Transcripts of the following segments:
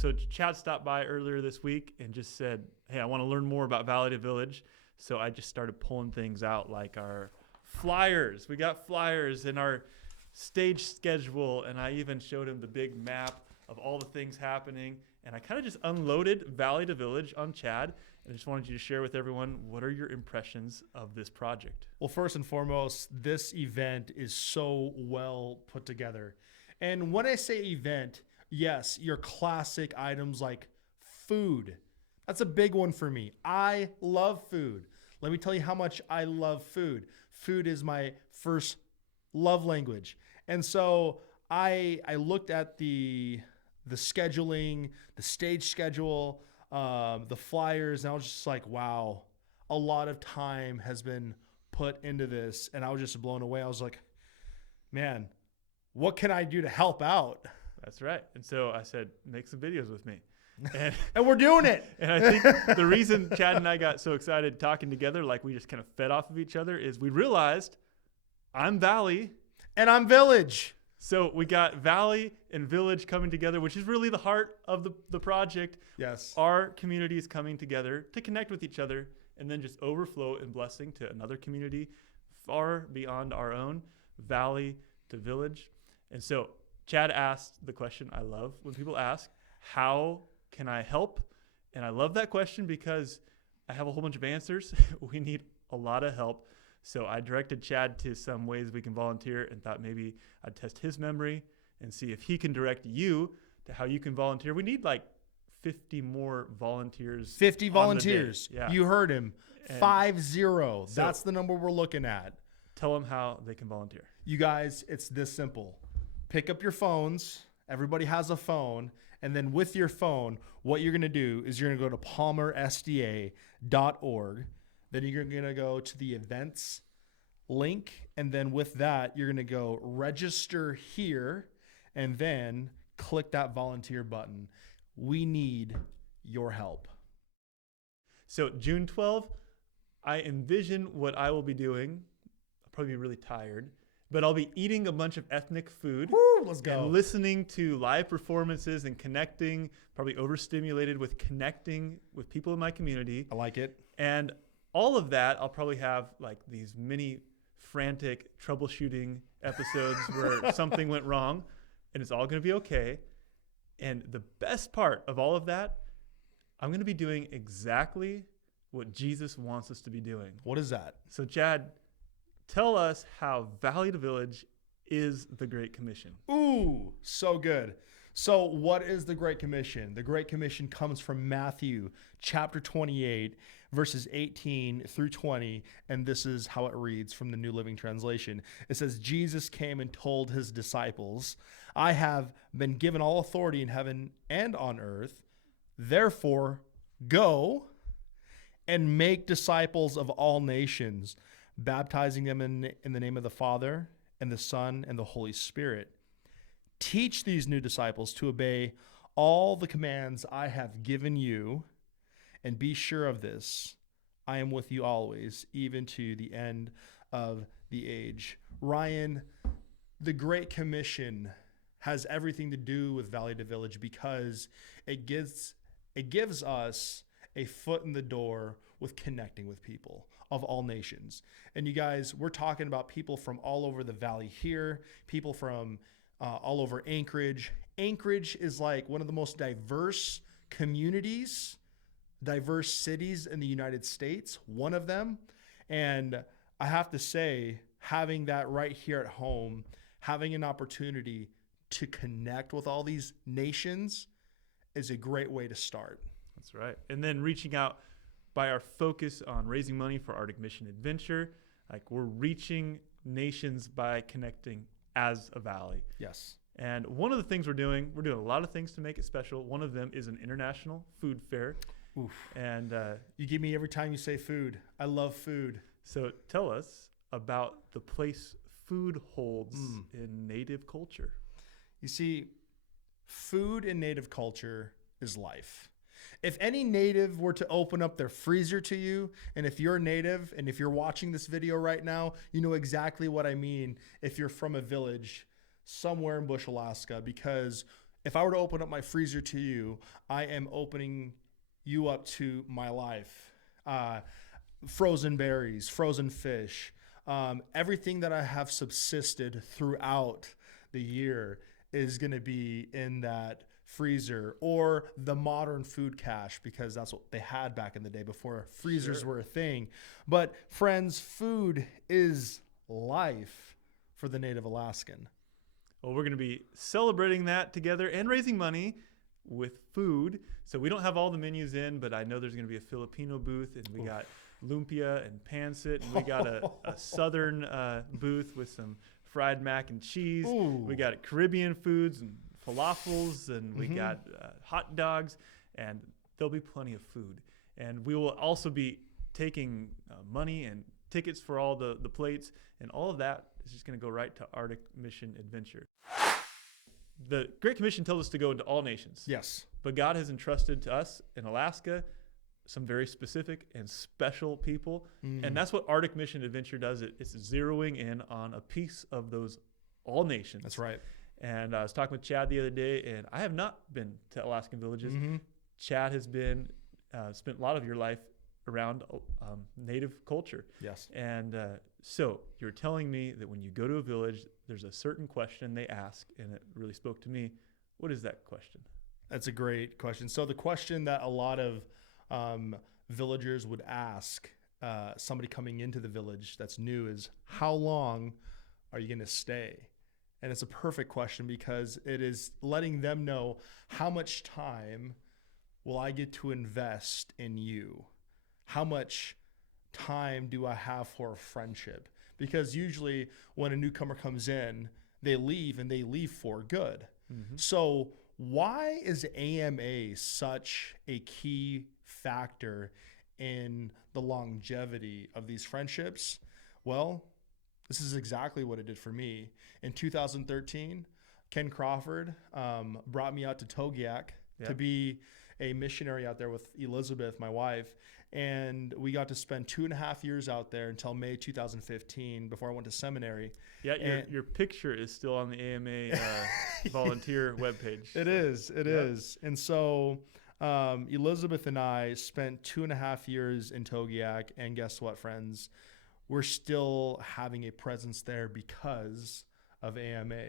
So Chad stopped by earlier this week and just said, hey, I want to learn more about Vally2Village. So I just started pulling things out like our flyers. We got flyers and our stage schedule. And I even showed him the big map of all the things happening. And I kind of just unloaded Vally2Village on Chad. And I just wanted you to share with everyone, what are your impressions of this project? Well, first and foremost, this event is so well put together. And when I say event, yes, your classic items like food. That's a big one for me. I love food. Let me tell you how much I love food. Food is my first love language. And so I looked at the scheduling, the stage schedule, the flyers, and I was just like, wow, a lot of time has been put into this. And I was just blown away. I was like, man, what can I do to help out? That's right. And so I said, make some videos with me. And we're doing it. And I think the reason Chad and I got so excited talking together, like we just kind of fed off of each other, is we realized I'm Valley. And I'm Village. So we got Valley and Village coming together, which is really the heart of the project. Yes. Our community is coming together to connect with each other and then just overflow in blessing to another community far beyond our own, Vally2Village. And so Chad asked the question I love when people ask, how can I help? And I love that question because I have a whole bunch of answers. We need a lot of help. So I directed Chad to some ways we can volunteer and thought maybe I'd test his memory and see if he can direct you to how you can volunteer. We need like 50 more volunteers. 50 volunteers. Yeah. You heard him. And 50. That's the number we're looking at. Tell them how they can volunteer. You guys, it's this simple. Pick up your phones. Everybody has a phone. And then with your phone, what you're going to do is you're going to go to palmersda.org. Then you're going to go to the events link. And then with that, you're going to go register here and then click that volunteer button. We need your help. So June 12th, I envision what I will be doing. I'll probably be really tired, but I'll be eating a bunch of ethnic food. Woo, let's go. And listening to live performances and connecting, probably overstimulated with connecting with people in my community. I like it. And all of that, I'll probably have like these mini frantic troubleshooting episodes where something went wrong and it's all going to be okay. And the best part of all of that, I'm going to be doing exactly what Jesus wants us to be doing. What is that? So Chad, tell us how Vally2Village is the Great Commission. Ooh, so good. So what is the Great Commission? The Great Commission comes from Matthew chapter 28, verses 18 through 20. And this is how it reads from the New Living Translation. It says, Jesus came and told his disciples, I have been given all authority in heaven and on earth. Therefore, go and make disciples of all nations, baptizing them in the name of the Father and the Son and the Holy Spirit. Teach these new disciples to obey all the commands I have given you, and be sure of this, I am with you always, even to the end of the age. Ryan, the Great Commission has everything to do with Vally2Village because it gives us a foot in the door with connecting with people of all nations. And you guys, we're talking about people from all over the valley here, people from all over Anchorage. Anchorage is like one of the most diverse communities, diverse cities in the United States, one of them. And I have to say, having that right here at home, having an opportunity to connect with all these nations is a great way to start. That's right. And then reaching out by our focus on raising money for Arctic Mission Adventure, like we're reaching nations by connecting as a valley. Yes. And one of the things we're doing a lot of things to make it special. One of them is an international food fair. Oof. And you give me every time you say food. I love food. So tell us about the place food holds in Native culture. You see, food in Native culture is life. If any Native were to open up their freezer to you, and if you're a Native, and if you're watching this video right now, you know exactly what I mean if you're from a village somewhere in Bush, Alaska, because If I were to open up my freezer to you, I am opening you up to my life. Frozen berries, frozen fish, everything that I have subsisted throughout the year is going to be in that freezer or the modern food cache, because that's what they had back in the day before freezers were a thing. But friends, food is life for the native Alaskan. Well, we're going to be celebrating that together and raising money with food. So we don't have all the menus in, but I know there's going to be a Filipino booth, and we got lumpia and pancit, and we got a southern booth with some fried mac and cheese. Ooh. We got Caribbean foods and falafels, and we got hot dogs, and there'll be plenty of food. And we will also be taking money and tickets for all the plates, and all of that is just going to go right to Arctic Mission Adventure. The Great Commission tells us to go into all nations. Yes. But God has entrusted to us in Alaska some very specific and special people. And that's what Arctic Mission Adventure does. It's zeroing in on a piece of those all nations. That's right. And I was talking with Chad the other day, and I have not been to Alaskan villages. Chad has been spent a lot of your life around native culture. Yes. And so you're telling me that when you go to a village, there's a certain question they ask, and it really spoke to me. What is that question? That's a great question. So the question that a lot of villagers would ask somebody coming into the village that's new is, how long are you going to stay? And it's a perfect question because it is letting them know, how much time will I get to invest in you? How much time do I have for a friendship? Because usually when a newcomer comes in, they leave, and they leave for good. So why is AMA such a key factor in the longevity of these friendships? Well, this is exactly what it did for me. In 2013, Ken Crawford brought me out to Togiak to be a missionary out there with Elizabeth, my wife. And we got to spend 2.5 years out there until May 2015 before I went to seminary. Yeah, your picture is still on the AMA volunteer webpage. It is. And so Elizabeth and I spent 2.5 years in Togiak. And guess what, friends? We're still having a presence there because of AMA.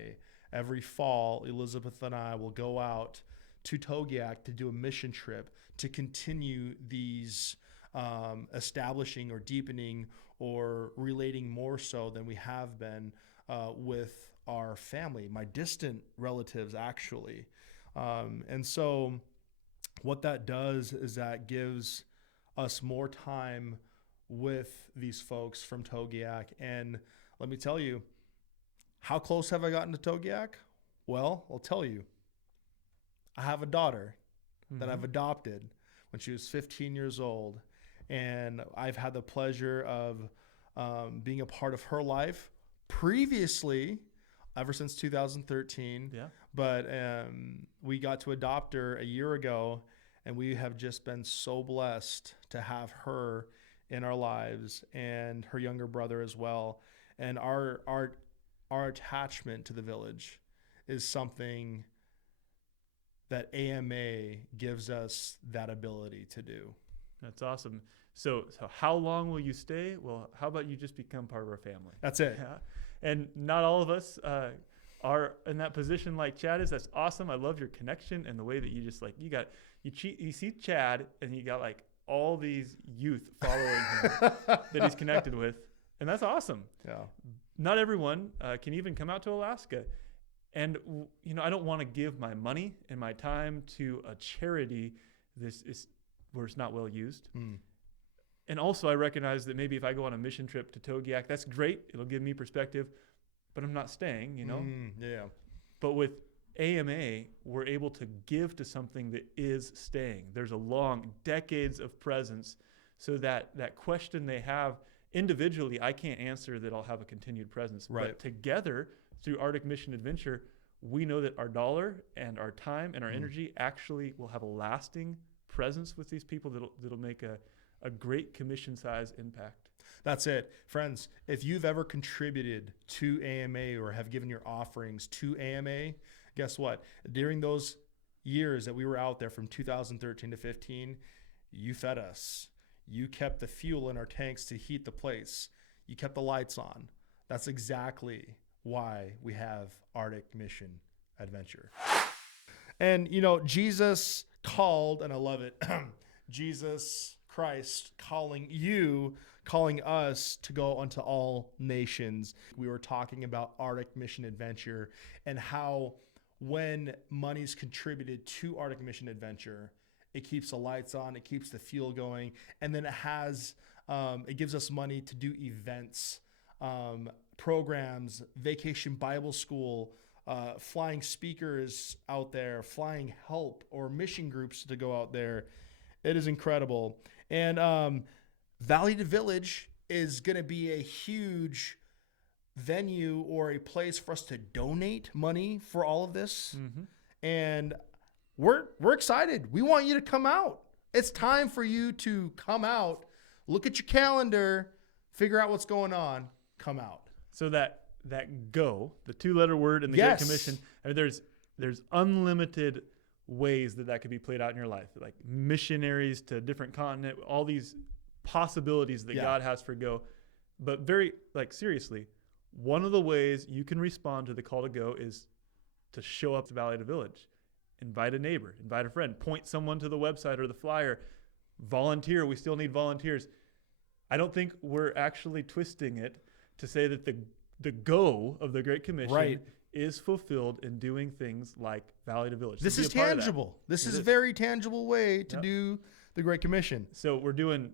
Every fall, Elizabeth and I will go out to Togiak to do a mission trip to continue these establishing or deepening or relating more so than we have been with our family, my distant relatives, actually. And so what that does is that gives us more time with these folks from Togiak. And let me tell you, how close have I gotten to Togiak? Well, I'll tell you. I have a daughter that I've adopted when she was 15 years old. And I've had the pleasure of being a part of her life previously, ever since 2013. Yeah. But we got to adopt her a year ago, and we have just been so blessed to have her in our lives, and her younger brother as well. And our attachment to the village is something that AMA gives us that ability to do. That's awesome. So how long will you stay? Well, how about you just become part of our family? That's it. Yeah. And not all of us are in that position like Chad is. That's awesome. I love your connection and the way that you just like, you see Chad, and you got like all these youth following him that he's connected with. And that's awesome. Yeah. Not everyone can even come out to Alaska. And, I don't want to give my money and my time to a charity where it's not well used. And also I recognize that maybe if I go on a mission trip to Togiak, that's great. It'll give me perspective, but I'm not staying, Yeah. But with AMA, we're able to give to something that is staying. There's a long decades of presence, so that question they have individually, I can't answer that I'll have a continued presence. Right. But together, through Arctic Mission Adventure, we know that our dollar and our time and our energy actually will have a lasting presence with these people that'll make a great commission size impact. That's it. Friends, if you've ever contributed to AMA or have given your offerings to AMA, Guess what? During those years that we were out there from 2013 to 15, you fed us. You kept the fuel in our tanks to heat the place. You kept the lights on. That's exactly why we have Arctic Mission Adventure. And, Jesus called, and I love it, Jesus Christ calling us to go unto all nations. We were talking about Arctic Mission Adventure and how when money's contributed to Arctic Mission Adventure, it keeps the lights on, it keeps the fuel going, and then it gives us money to do events, programs, Vacation Bible School, flying speakers out there, flying help or mission groups to go out there. It is incredible. And Vally2Village is going to be a huge venue or a place for us to donate money for all of this. Mm-hmm. And we're excited. We want you to come out. It's time for you to come out, look at your calendar, figure out what's going on, come out. So that go, the 2-letter word in the Great Commission, I mean, there's unlimited ways that could be played out in your life, like missionaries to a different continent, all these possibilities that God has for go. But very, seriously, one of the ways you can respond to the call to go is to show up to Vally2Village. Invite a neighbor, invite a friend, point someone to the website or the flyer, volunteer. We still need volunteers. I don't think we're actually twisting it to say that the go of the Great Commission is fulfilled in doing things like Vally2Village. This is tangible. This is a very tangible way to do the Great Commission. So we're doing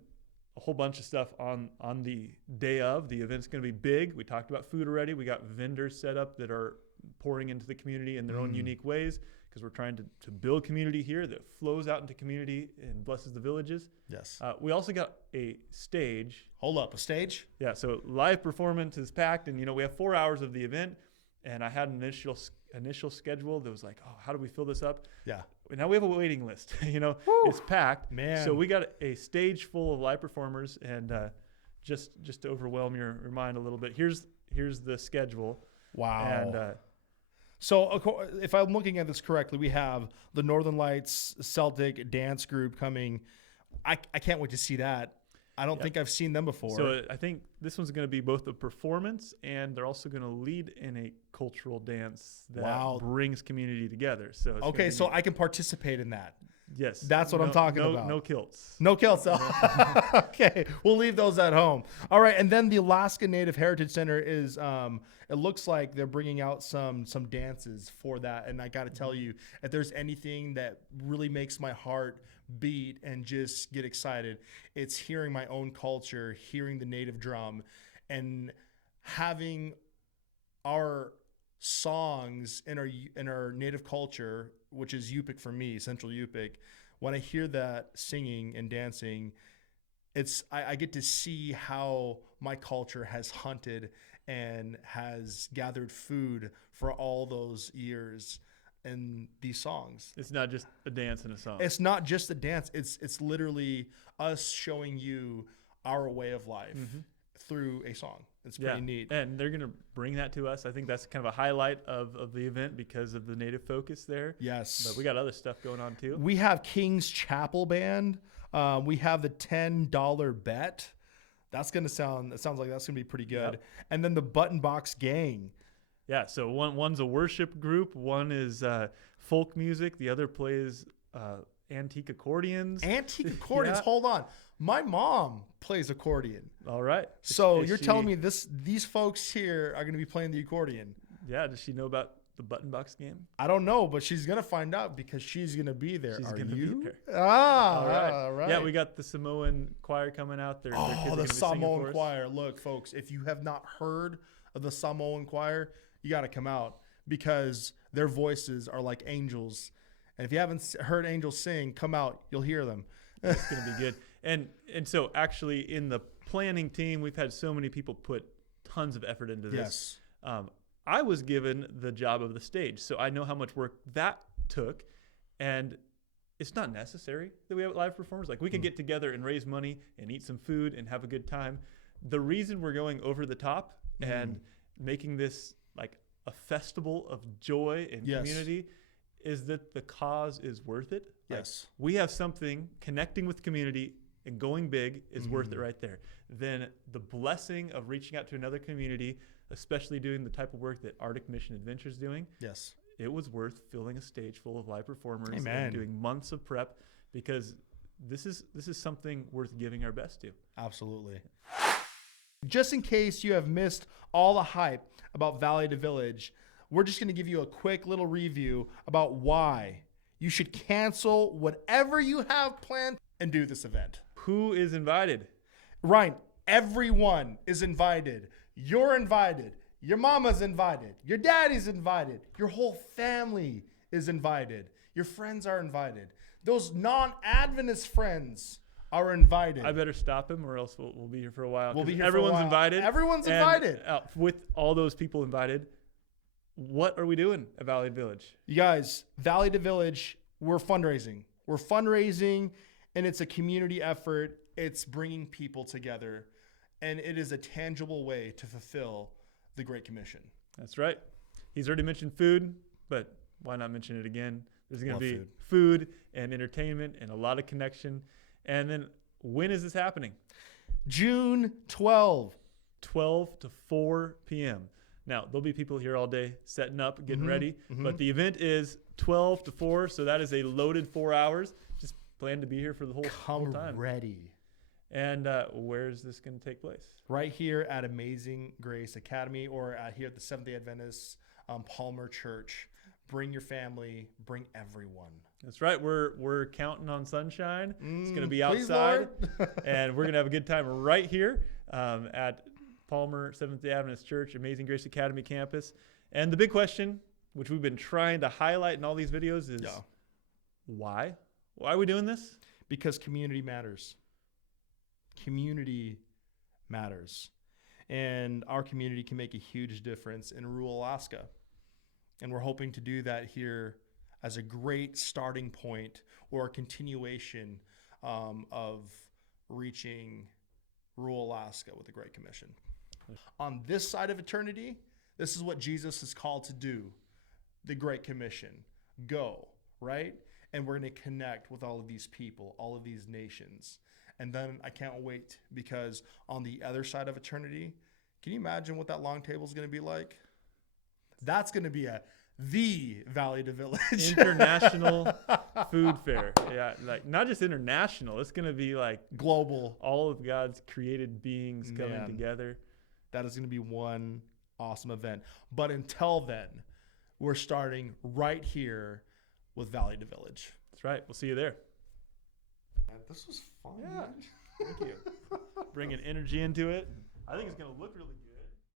a whole bunch of stuff on the day of. The event's going to be big. We talked about food already. We got vendors set up that are pouring into the community in their own unique ways, because we're trying to build community here that flows out into community and blesses the villages. Yes. We also got a stage. Hold up, a stage? Yeah, so live performance is packed, and we have 4 hours of the event, and I had an initial schedule that was like, oh, how do we fill this up? Yeah. Now we have a waiting list. It's packed. Man. So we got a stage full of live performers, and just to overwhelm your mind a little bit, here's the schedule. Wow. And so if I'm looking at this correctly, we have the Northern Lights Celtic dance group coming. I can't wait to see that. I don't think I've seen them before. So I think this one's going to be both a performance, and they're also going to lead in a cultural dance that brings community together. So so I can participate in that. Yes. That's what I'm talking about. No kilts. No kilts. Okay. We'll leave those at home. All right. And then the Alaska Native Heritage Center is, it looks like they're bringing out some dances for that. And I got to tell you, if there's anything that really makes my heart beat and just get excited, it's hearing my own culture, hearing the native drum, and having our songs in our native culture, which is Yupik for me, Central Yupik. When I hear that singing and dancing, I get to see how my culture has hunted and has gathered food for all those years in these songs. It's not just a dance and a song. It's not just a dance. It's literally us showing you our way of life through a song. It's pretty neat. And they're going to bring that to us. I think that's kind of a highlight of the event because of the native focus there. Yes. But we got other stuff going on too. We have King's Chapel Band. We have the $10 bet. It sounds like that's going to be pretty good. Yep. And then the Button Box Gang. Yeah, so one's a worship group, one is folk music, the other plays antique accordions. Antique accordions, hold on. My mom plays accordion. All right. So you're telling me these folks here are going to be playing the accordion? Yeah, does she know about the Button Box game? I don't know, but she's going to find out because she's going to be there. She's going to be there. All right. Yeah, we got the Samoan choir coming out there. The Samoan choir. Look, folks, if you have not heard of the Samoan choir, you got to come out because their voices are like angels. And if you haven't heard angels sing, come out. You'll hear them. It's going to be good. And so actually in the planning team, we've had so many people put tons of effort into this. Yes. I was given the job of the stage, so I know how much work that took. And it's not necessary that we have live performers. Like we can get together and raise money and eat some food and have a good time. The reason we're going over the top and making this like a festival of joy and Yes. community is that the cause is worth it. Like, Yes. we have something connecting with community and going big is worth it right there. Then the blessing of reaching out to another community, especially doing the type of work that Arctic Mission Adventure is doing, Yes. it was worth filling a stage full of live performers Amen. and doing months of prep, because this is something worth giving our best to. Absolutely. Just in case you have missed all the hype about Vally2Village, we're just going to give you a quick little review about why you should cancel whatever you have planned and do this event. Who is invited? Ryan, everyone is invited. You're invited. Your mama's invited. Your daddy's invited. Your whole family is invited. Your friends are invited. Those non-Adventist friends are invited. I better stop him, or else we'll be here for a while. We'll be 'Cause here for a everyone's while. invited. Everyone's And, invited. with all those people invited, what are we doing at Vally2Village? You guys, Vally2Village, we're fundraising. We're fundraising, and it's a community effort. It's bringing people together, and it is a tangible way to fulfill the Great Commission. That's right. He's already mentioned food, but why not mention it again? There's going Love to be food. food and entertainment and a lot of connection. And then when is this happening? June 12. 12 to 4 p.m. Now, there'll be people here all day setting up, getting ready, but the event is 12 to 4, so that is a loaded 4 hours. Just plan to be here for the whole Come time. ready. And where is this going to take place? Right here at Amazing Grace Academy, or here at the Seventh-day Adventist Palmer Church. Bring your family. Bring everyone. That's right. We're counting on sunshine. It's going to be Please, outside, Lord. and we're going to have a good time right here at Palmer Seventh-day Adventist Church, Amazing Grace Academy campus. And the big question, which we've been trying to highlight in all these videos, is why? Why are we doing this? Because community matters. Community matters. And our community can make a huge difference in rural Alaska. And we're hoping to do that here as a great starting point or a continuation of reaching rural Alaska with the Great Commission. On this side of eternity, this is what Jesus is called to do, the Great Commission. Go, right? And we're going to connect with all of these people, all of these nations. And then I can't wait, because on the other side of eternity, can you imagine what that long table is going to be like? That's going to be the Vally2Village. International food fair. Yeah, like not just international. It's going to be like Global. all of God's created beings coming Man. together. That is going to be one awesome event. But until then, we're starting right here with Vally2Village. That's right. We'll see you there. This was fun. Yeah. Thank you. Bringing energy into it. I think it's going to look really good.